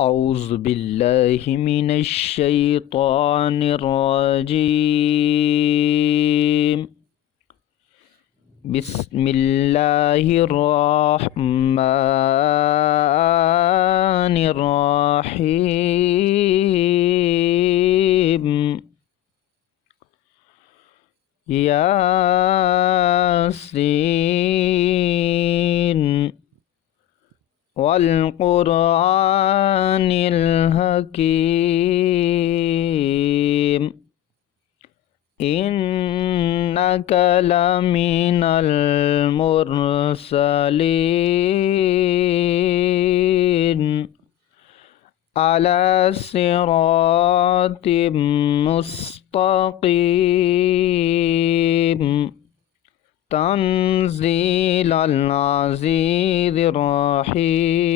أعوذ بالله من الشيطان الرجيم. بسم الله الرحمن الرحيم. ياسين والقرآن الحكيم إنك لمن المرسلين على صراط مستقيم تنزيل العزيز الرحيم.